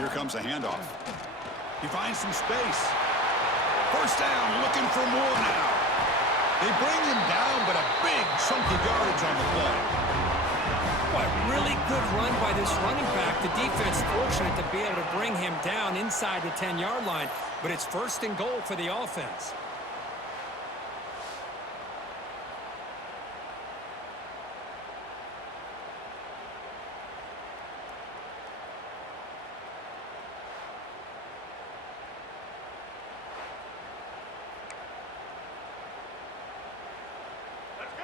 Here comes a handoff. He finds some space. First down, looking for more now. They bring him down, but a big chunky yardage on the play. What a really good run by this running back. The defense fortunate to be able to bring him down inside the 10-yard line, but it's first and goal for the offense.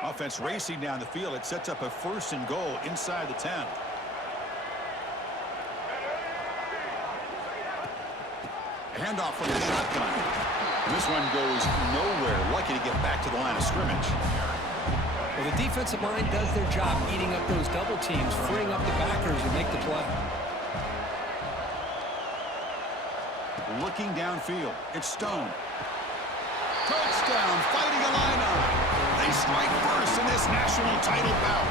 Offense racing down the field. It sets up a first and goal inside the 10. A handoff from the shotgun. And this one goes nowhere. Lucky to get back to the line of scrimmage. Well, the defensive line does their job eating up those double teams, freeing up the backers and make the play. Looking downfield. It's Stone. Touchdown, fighting Illini. They strike first in this national title bout.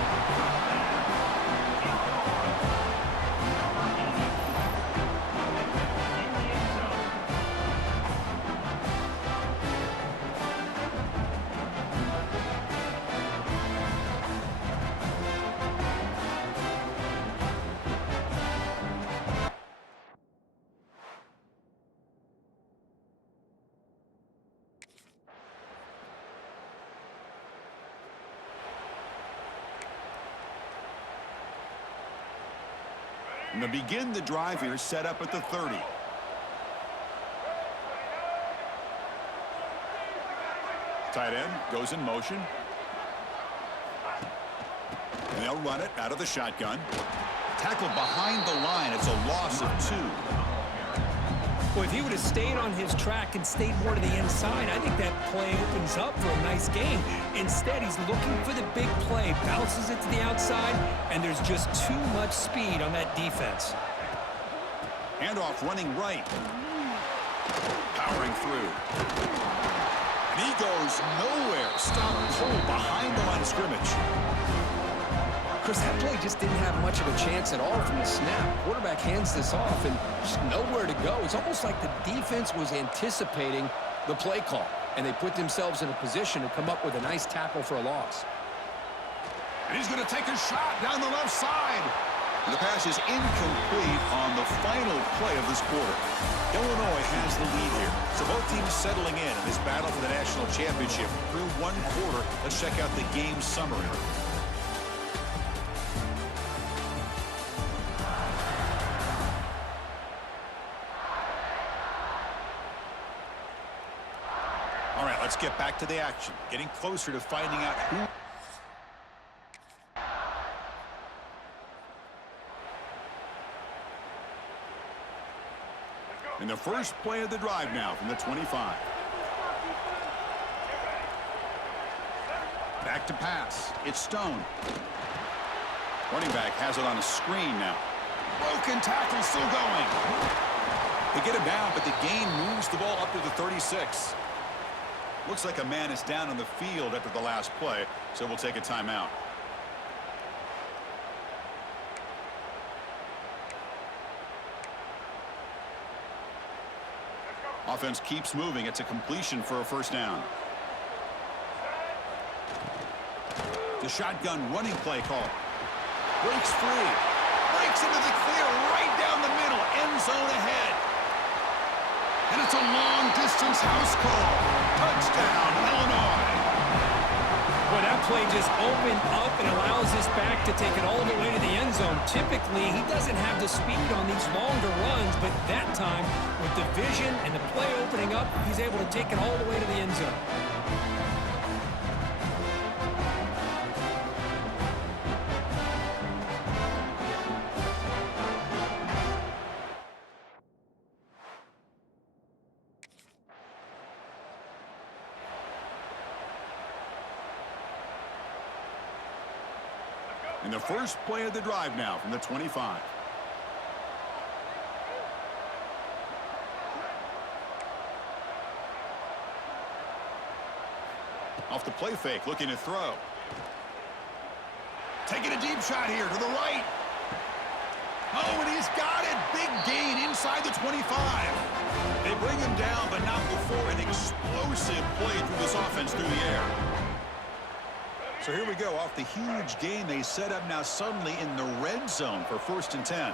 And to begin the drive here, set up at the 30. Tight end goes in motion. And they'll run it out of the shotgun. Tackle behind the line. It's a loss of 2. Well, if he would have stayed on his track and stayed more to the inside, I think that play opens up for a nice gain. Instead, he's looking for the big play, bounces it to the outside, and there's just too much speed on that defense. Handoff running right. Powering through. And he goes nowhere. Stop cold behind the line of scrimmage. Chris, that play just didn't have much of a chance at all from the snap. Quarterback hands this off and just nowhere to go. It's almost like the defense was anticipating the play call, and they put themselves in a position to come up with a nice tackle for a loss. And he's going to take a shot down the left side. And the pass is incomplete on the final play of this quarter. Illinois has the lead here. So both teams settling in this battle for the national championship through one quarter. Let's check out the game summary. All right, let's get back to the action. Getting closer to finding out who... In the first play of the drive now from the 25. Back to pass. It's Stone. Running back has it on a screen now. Broken tackle still going. They get him down, but the gain moves the ball up to the 36. Looks like a man is down on the field after the last play, so we'll take a timeout. Offense keeps moving. It's a completion for a first down. The shotgun running play call. Breaks free. Breaks into the clear right down the middle. End zone ahead. And it's a long-distance house call. Touchdown, Illinois. Well, that play just opened up and allows this back to take it all the way to the end zone. Typically, he doesn't have the speed on these longer runs, but that time, with the vision and the play opening up, he's able to take it all the way to the end zone. In the first play of the drive now from the 25. Off the play fake, looking to throw. Taking a deep shot here to the right. Oh, and he's got it. Big gain inside. inside the 25. They bring him down, but not before an explosive play through this offense through the air. So here we go. Off the huge gain they set up now suddenly in the red zone for 1st and 10.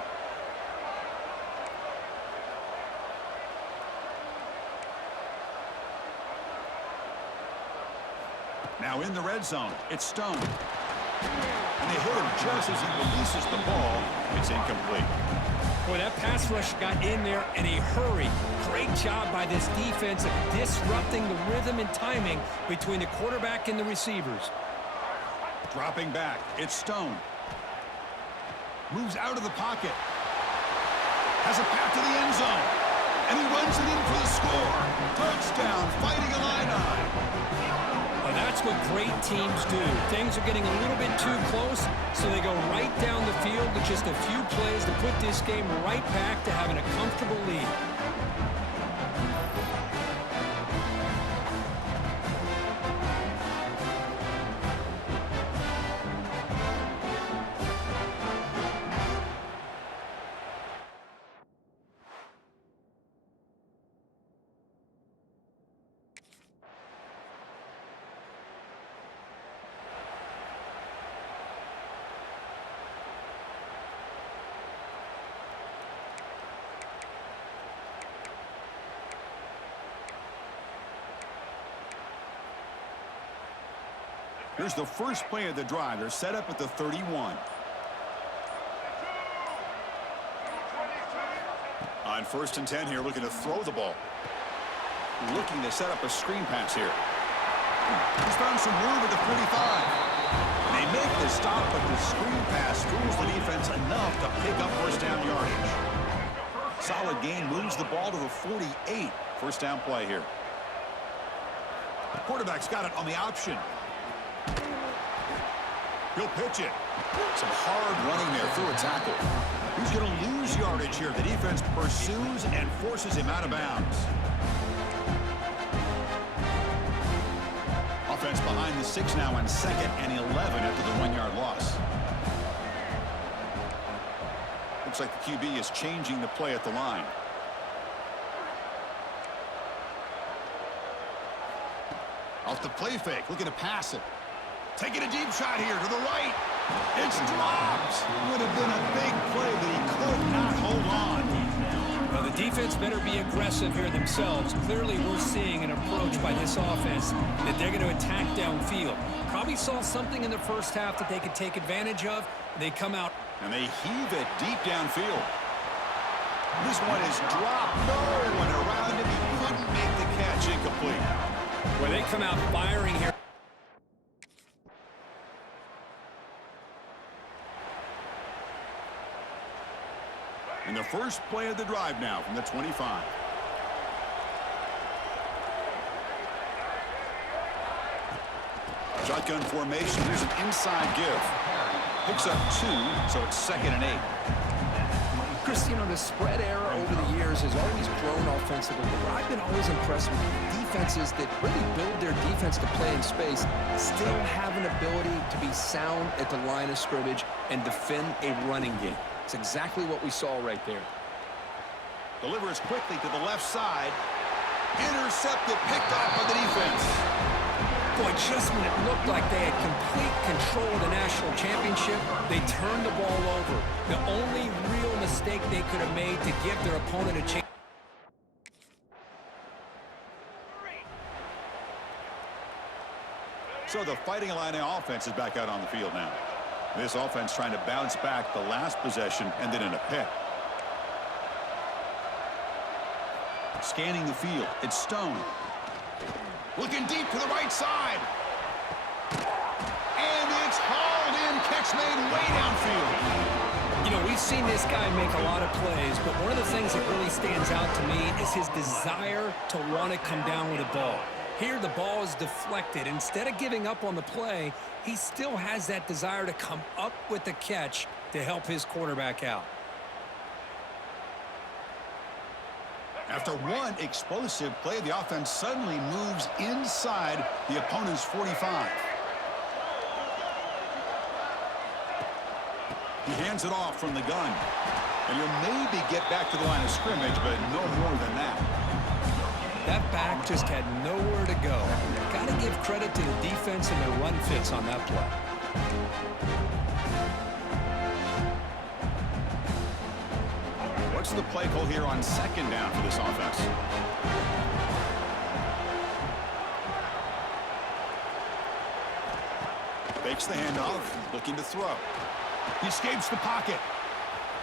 Now in the red zone, it's Stone. And they hit him just as he releases the ball. It's incomplete. Boy, that pass rush got in there in a hurry. Great job by this defense of disrupting the rhythm and timing between the quarterback and the receivers. Dropping back, it's Stone. Moves out of the pocket. Has a path to the end zone. And he runs it in for the score. Touchdown, Fighting Illini. Well, that's what great teams do. Things are getting a little bit too close, so they go right down the field with just a few plays to put this game right back to having a comfortable lead. Here's the first play of the drive. They're set up at the 31. On 1st and 10 here, looking to throw the ball. Looking to set up a screen pass here. He's found some room at the 45. They make the stop, but the screen pass fools the defense enough to pick up 1st down yardage. Solid gain, moves the ball to the 48. 1st down play here. Quarterback's got it on the option. He'll pitch it. Some hard running there through a tackle. He's going to lose yardage here. The defense pursues and forces him out of bounds. Offense behind the 6 now on 2nd and 11 after the 1-yard loss. Looks like the QB is changing the play at the line. Off the play fake, looking to pass it. Taking a deep shot here to the right. It's dropped. Would have been a big play, but he could not hold on. Well, the defense better be aggressive here themselves. Clearly, we're seeing an approach by this offense that they're going to attack downfield. Probably saw something in the first half that they could take advantage of. They come out. And they heave it deep downfield. This one is dropped. No one around him. He couldn't make the catch. Incomplete. Well, they come out firing here. And the first play of the drive now from the 25. Shotgun formation. Here's an inside give. Picks up 2, so it's 2nd and 8. Chris, you know, the spread era over the years has always grown offensively, but I've been always impressed with defenses that really build their defense to play in space, still have an ability to be sound at the line of scrimmage and defend a running game. It's exactly what we saw right there. Delivers quickly to the left side. Intercepted, picked off by the defense. Boy, just when it looked like they had complete control of the national championship, they turned the ball over. The only real mistake they could have made to give their opponent a chance. So the Fighting Illini offense is back out on the field now. This offense trying to bounce back the last possession and then in a pick. Scanning the field, it's Stone. Looking deep to the right side. And it's hauled in, catch made way downfield. You know, we've seen this guy make a lot of plays, but one of the things that really stands out to me is his desire to want to come down with the ball. Here, the ball is deflected. Instead of giving up on the play, he still has that desire to come up with the catch to help his quarterback out. After one explosive play, the offense suddenly moves inside the opponent's 45. He hands it off from the gun. And he'll maybe get back to the line of scrimmage, but no more than that. That back just had nowhere to go. Got to give credit to the defense and their run fits on that play. What's the play call here on second down for this offense? Fakes the handoff, looking to throw. He escapes the pocket.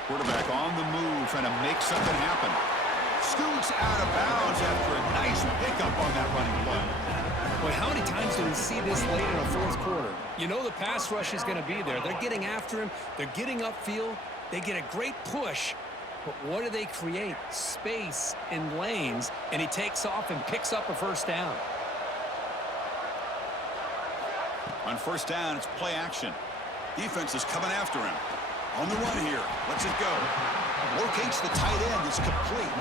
Quarterback on the move, trying to make something happen. Scoots out of bounds after a nice pickup on that running play. Boy, how many times do we see this late in the fourth quarter? You know the pass rush is going to be there. They're getting after him. They're getting upfield. They get a great push. But what do they create? Space in lanes, and he takes off and picks up a first down. On first down, it's play action. Defense is coming after him. On the run here. Lets it go. Locates the tight end. It's complete.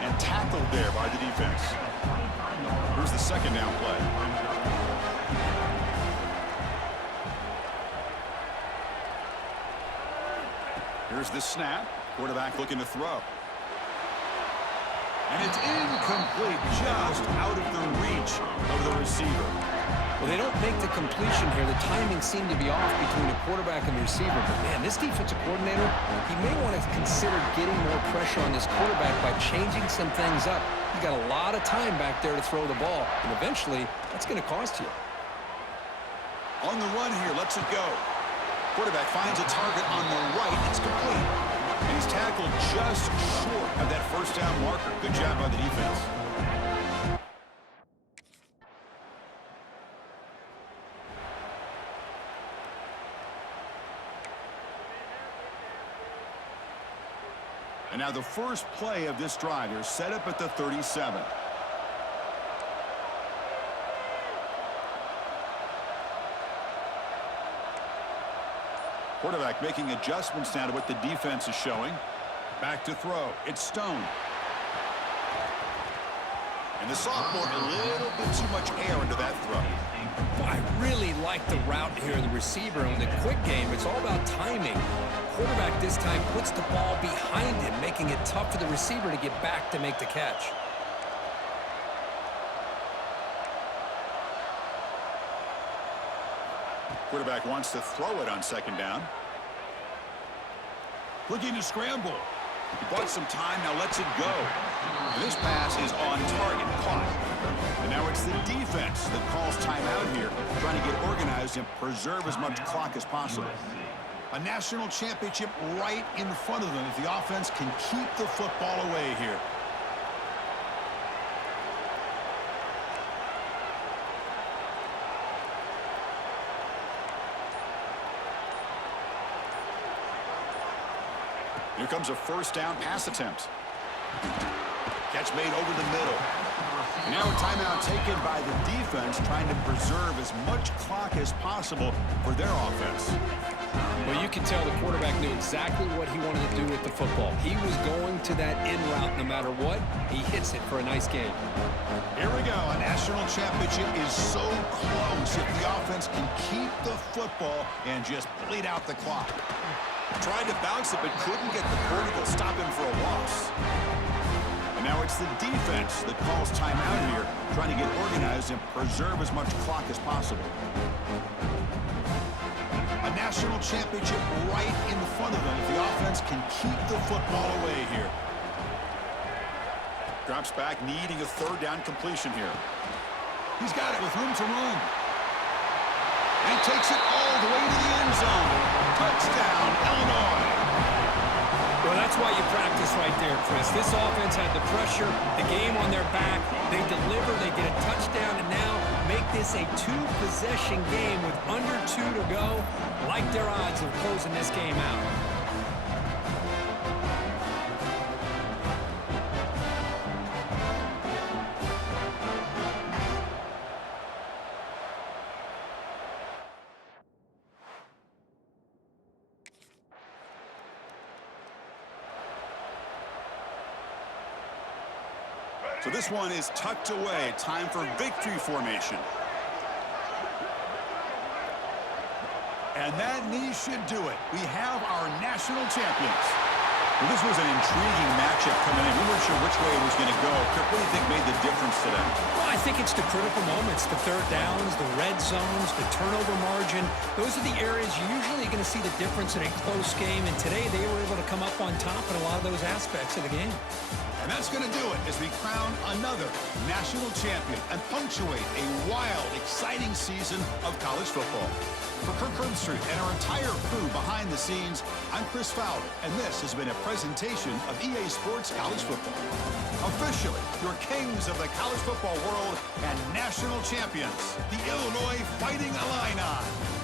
And tackled there by the defense. Here's the second down play. Here's the snap. Quarterback looking to throw. And it's incomplete. Just out of the reach of the receiver. Well, they don't make the completion here. The timing seemed to be off between the quarterback and the receiver. But, man, this defensive coordinator, he may want to consider getting more pressure on this quarterback by changing some things up. He got a lot of time back there to throw the ball, and eventually that's going to cost you. On the run here, lets it go. Quarterback finds a target on the right. It's complete. And he's tackled just short of that first down marker. Good job by the defense. And now the first play of this drive here, set up at the 37. Quarterback making adjustments now to what the defense is showing. Back to throw. It's Stone. And the sophomore, a little bit too much air into that throw. Well, I really like the route here of the receiver. In the quick game, it's all about timing. Quarterback this time puts the ball behind him, making it tough for the receiver to get back to make the catch. Quarterback wants to throw it on second down. Looking to scramble. He bought some time, now lets it go. And this pass is on target, caught. And now it's the defense that calls timeout here, trying to get organized and preserve as much clock as possible. A national championship right in front of them if the offense can keep the football away here. Here comes a first down pass attempt. Catch made over the middle. And now a timeout taken by the defense, trying to preserve as much clock as possible for their offense. Well, you can tell the quarterback knew exactly what he wanted to do with the football. He was going to that in route no matter what. He hits it for a nice game. Here we go. A national championship is so close if the offense can keep the football and just bleed out the clock. Tried to bounce it, but couldn't get the quarter to stop him for a loss. And now it's the defense that calls timeout here, trying to get organized and preserve as much clock as possible. A national championship right in front of them if the offense can keep the football away here. Drops back, needing a third down completion here. He's got it with room to run. And he takes it all the way to the end zone. Touchdown, Illinois. Well, that's why you practice right there, Chris. This offense had the pressure, the game on their back. They deliver, they get a touchdown, and now make this a two-possession game with under 2 to go. Like their odds of closing this game out. So this one is tucked away. Time for victory formation. And that knee should do it. We have our national champions. Well, this was an intriguing matchup coming in. We weren't sure which way it was going to go. Kirk, what do you think made the difference today? Well, I think it's the critical moments, the third downs, the red zones, the turnover margin. Those are the areas you're usually going to see the difference in a close game, and today they were able to come up on top in a lot of those aspects of the game. And that's going to do it as we crown another national champion and punctuate a wild, exciting season of college football. For Kirk Herbstreit and our entire crew behind the scenes, I'm Chris Fowler, and this has been a presentation of EA Sports College Football. Officially, your kings of the college football world and national champions, the Illinois Fighting Illini.